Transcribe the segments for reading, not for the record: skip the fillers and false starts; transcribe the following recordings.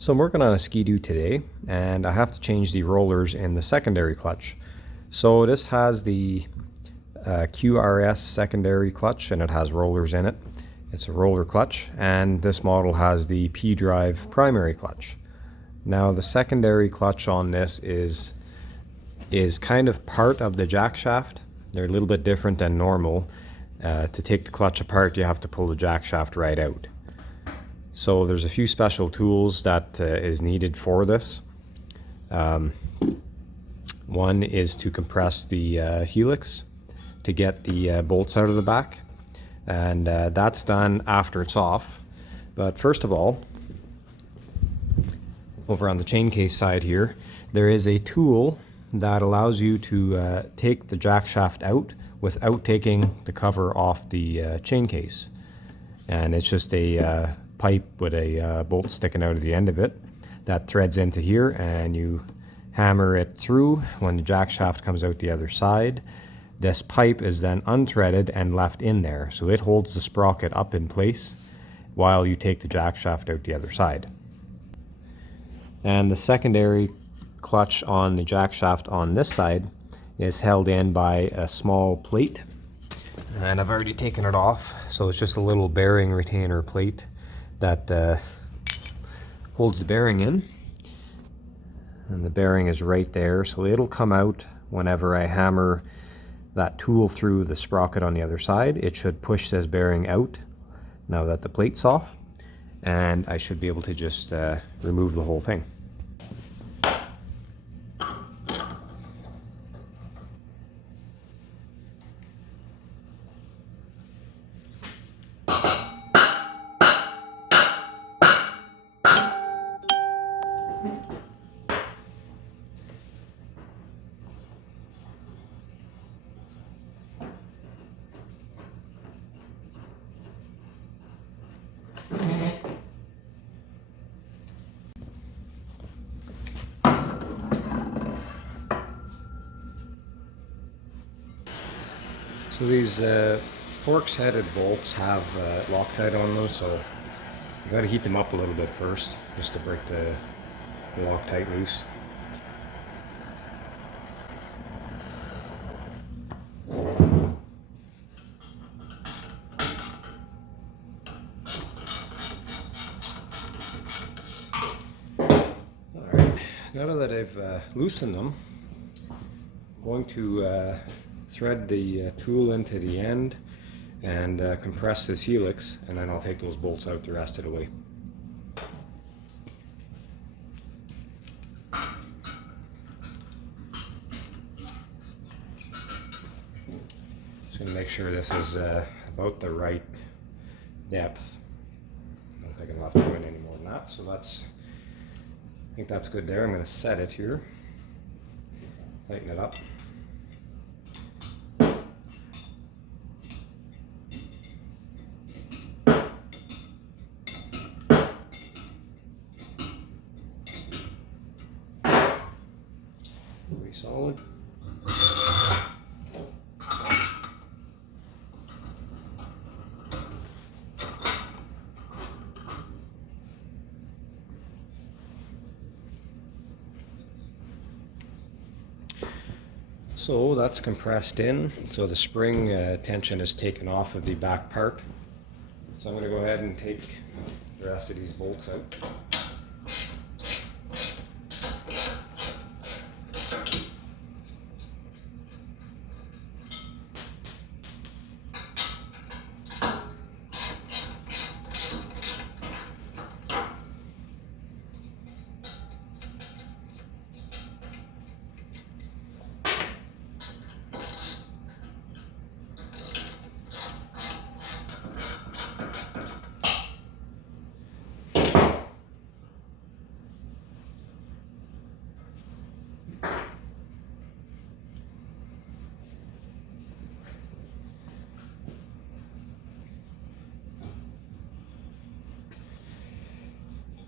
So I'm working on a Ski-Doo today, and I have to change the rollers in the secondary clutch. So this has the QRS Secondary clutch, and it has rollers in it. It's a roller clutch, and this model has the P-Drive primary clutch. Now the secondary clutch on this is kind of part of the jack shaft. They're a little bit different than normal. To take the clutch apart, you have to pull the jack shaft right out. So there's a few special tools that is needed for this. One is to compress the helix to get the bolts out of the back, and that's done after it's off. But first of all, over on the chain case side here, there is a tool that allows you to take the jack shaft out without taking the cover off the chain case. And it's just a pipe with a bolt sticking out of the end of it that threads into here, and you hammer it through. When the jack shaft comes out the other side, this pipe is then unthreaded and left in there, so it holds the sprocket up in place while you take the jack shaft out the other side. And the secondary clutch on the jack shaft on this side is held in by a small plate, and I've already taken it off. So it's just a little bearing retainer plate that holds the bearing in, and the bearing is right there, so it'll come out whenever I hammer that tool through the sprocket on the other side. It should push this bearing out now that the plate's off, and I should be able to just remove the whole thing. So these forks-headed bolts have Loctite on them, so you got to heat them up a little bit first, just to break the Loctite loose. Alright, now that I've loosened them, I'm going to thread the tool into the end and compress this helix, and then I'll take those bolts out the rest of the way. Just going to make sure this is about the right depth. I don't think I'll have to go in any more than that, so I think that's good there. I'm going to set it here, tighten it up. Pretty solid. So that's compressed in, so the spring tension is taken off of the back part. So I'm going to go ahead and take the rest of these bolts out.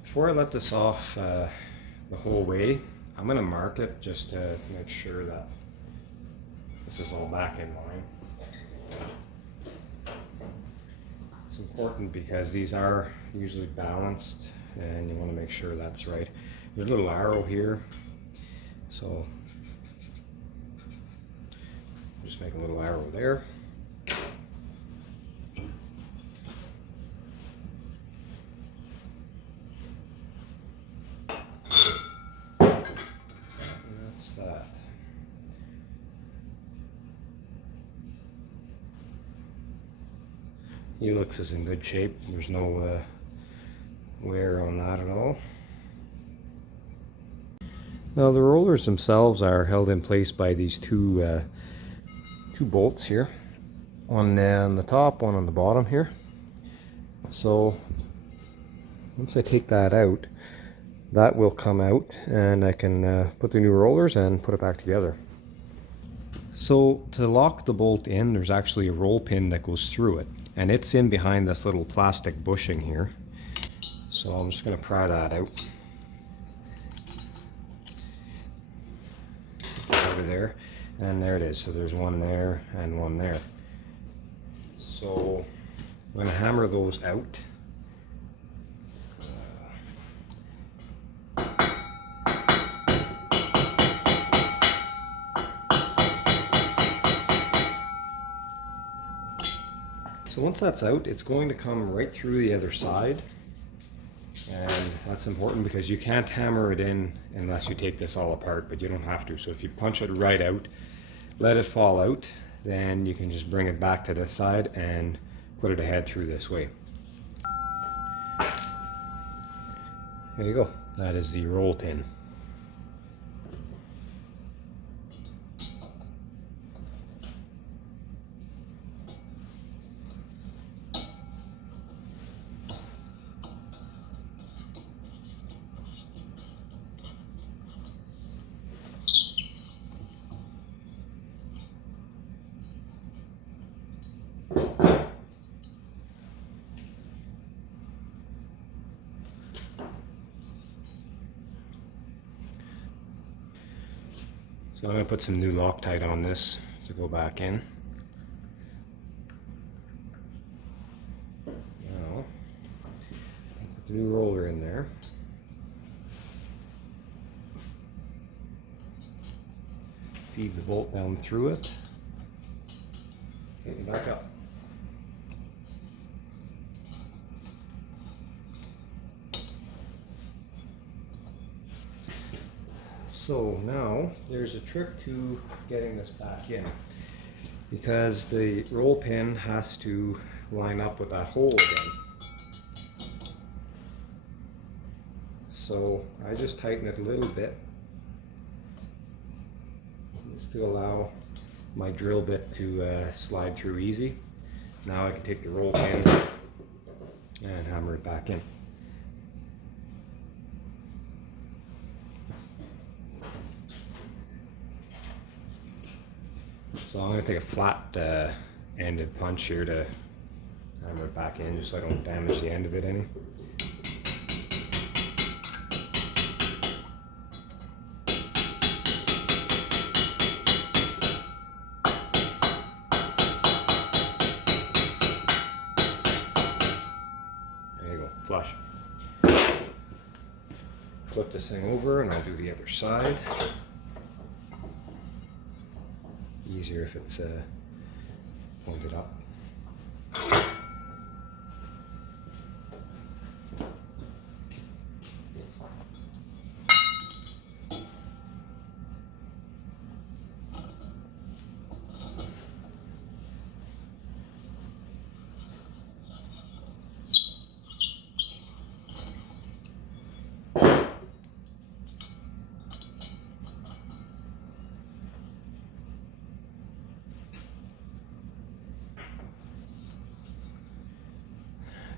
Before I let this off the whole way, I'm going to mark it just to make sure that this is all back in line. It's important because these are usually balanced and you want to make sure that's right. There's a little arrow here, so just make a little arrow there. That's that. He looks as in good shape. There's no wear on that at all. Now the rollers themselves are held in place by these two bolts here. One on the top, one on the bottom here. So once I take that out, that will come out and I can put the new rollers and put it back together. So to lock the bolt in, there's actually a roll pin that goes through it, and it's in behind this little plastic bushing here. So I'm just going to pry that out of there, and there it is. So there's one there and one there. So I'm going to hammer those out. So once that's out, it's going to come right through the other side, and that's important because you can't hammer it in unless you take this all apart, but you don't have to. So if you punch it right out, let it fall out, then you can just bring it back to this side and put it ahead through this way. There you go. That is the roll pin. So I'm going to put some new Loctite on this to go back in. Now, put the new roller in there. Feed the bolt down through it. Tighten back up. So now there's a trick to getting this back in, because the roll pin has to line up with that hole again. So I just tighten it a little bit just to allow my drill bit to slide through easy. Now I can take the roll pin and hammer it back in. So I'm going to take a flat ended punch here to hammer it back in, just so I don't damage the end of it any. There you go, flush. Flip this thing over and I'll do the other side. Easier if it's pointed up.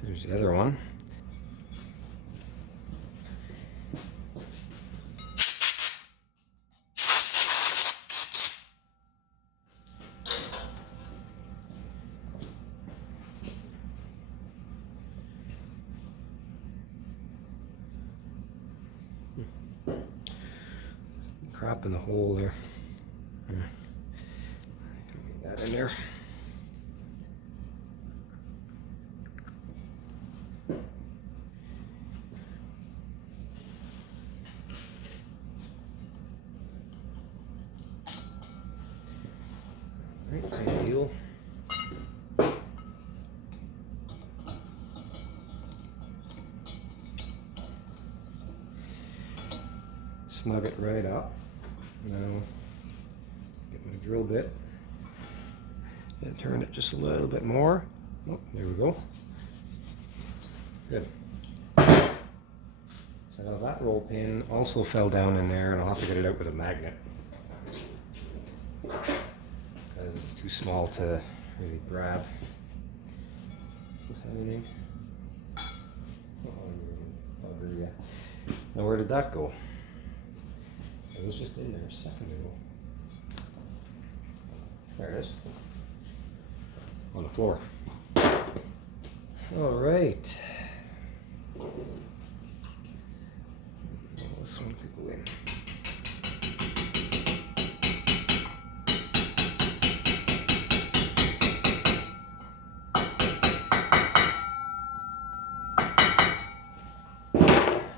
There's the other one. Crap in the hole there. Get that in there. deal. Snug it right up. Now get my drill bit and turn it just a little bit more. Oh, there we go. Good. So now that roll pin also fell down in there, and I'll have to get it out with a magnet because it's too small to really grab with anything. Oh, bugger, yeah. Now where did that go? It was just in there a second ago. There it is. On the floor. All right. This one could go in.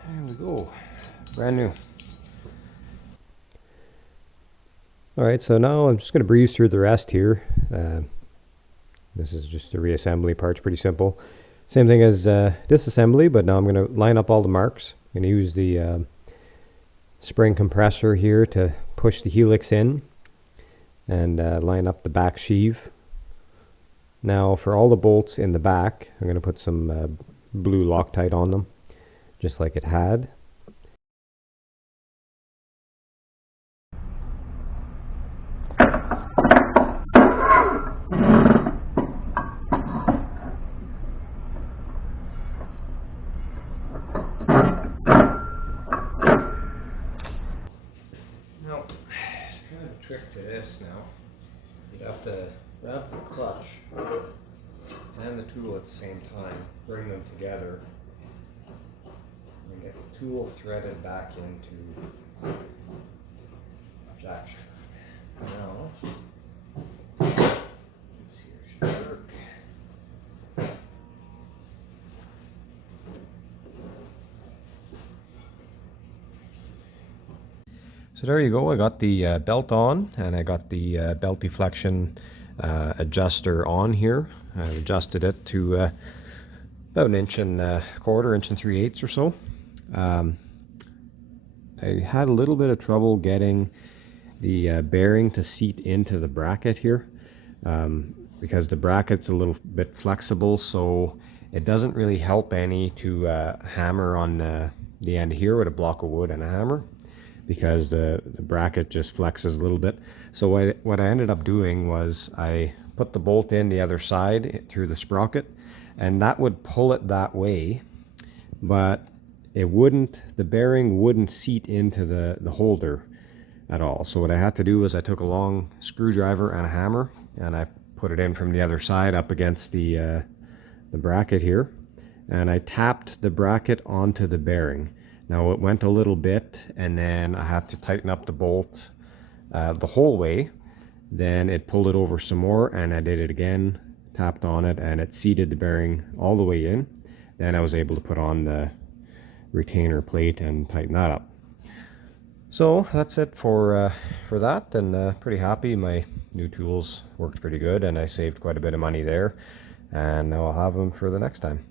There we go. Brand new. Alright, so now I'm just going to breeze through the rest here. This is just a reassembly part, pretty simple. Same thing as disassembly, but now I'm going to line up all the marks. I'm going to use the spring compressor here to push the helix in and line up the back sheave. Now for all the bolts in the back, I'm going to put some blue Loctite on them, just like it had. Now, there's kind of a trick to this now. You'd have to grab the clutch and the tool at the same time, bring them together, and get the tool threaded back into the jack shaft. Now, this here should work. So there you go, I got the belt on, and I got the belt deflection adjuster on here. I've adjusted it to about 1.25 inches, 1 3/8 or so. I had a little bit of trouble getting the bearing to seat into the bracket here because the bracket's a little bit flexible, so it doesn't really help any to hammer on the end here with a block of wood and a hammer, because the bracket just flexes a little bit. So what I ended up doing was I put the bolt in the other side through the sprocket, and that would pull it that way, but it wouldn't, the bearing wouldn't seat into the holder at all. So what I had to do was I took a long screwdriver and a hammer, and I put it in from the other side up against the bracket here, and I tapped the bracket onto the bearing. Now it went a little bit, and then I had to tighten up the bolt the whole way. Then it pulled it over some more, and I did it again, tapped on it, and it seated the bearing all the way in. Then I was able to put on the retainer plate and tighten that up. So that's it for that, and pretty happy. My new tools worked pretty good, and I saved quite a bit of money there, and now I'll have them for the next time.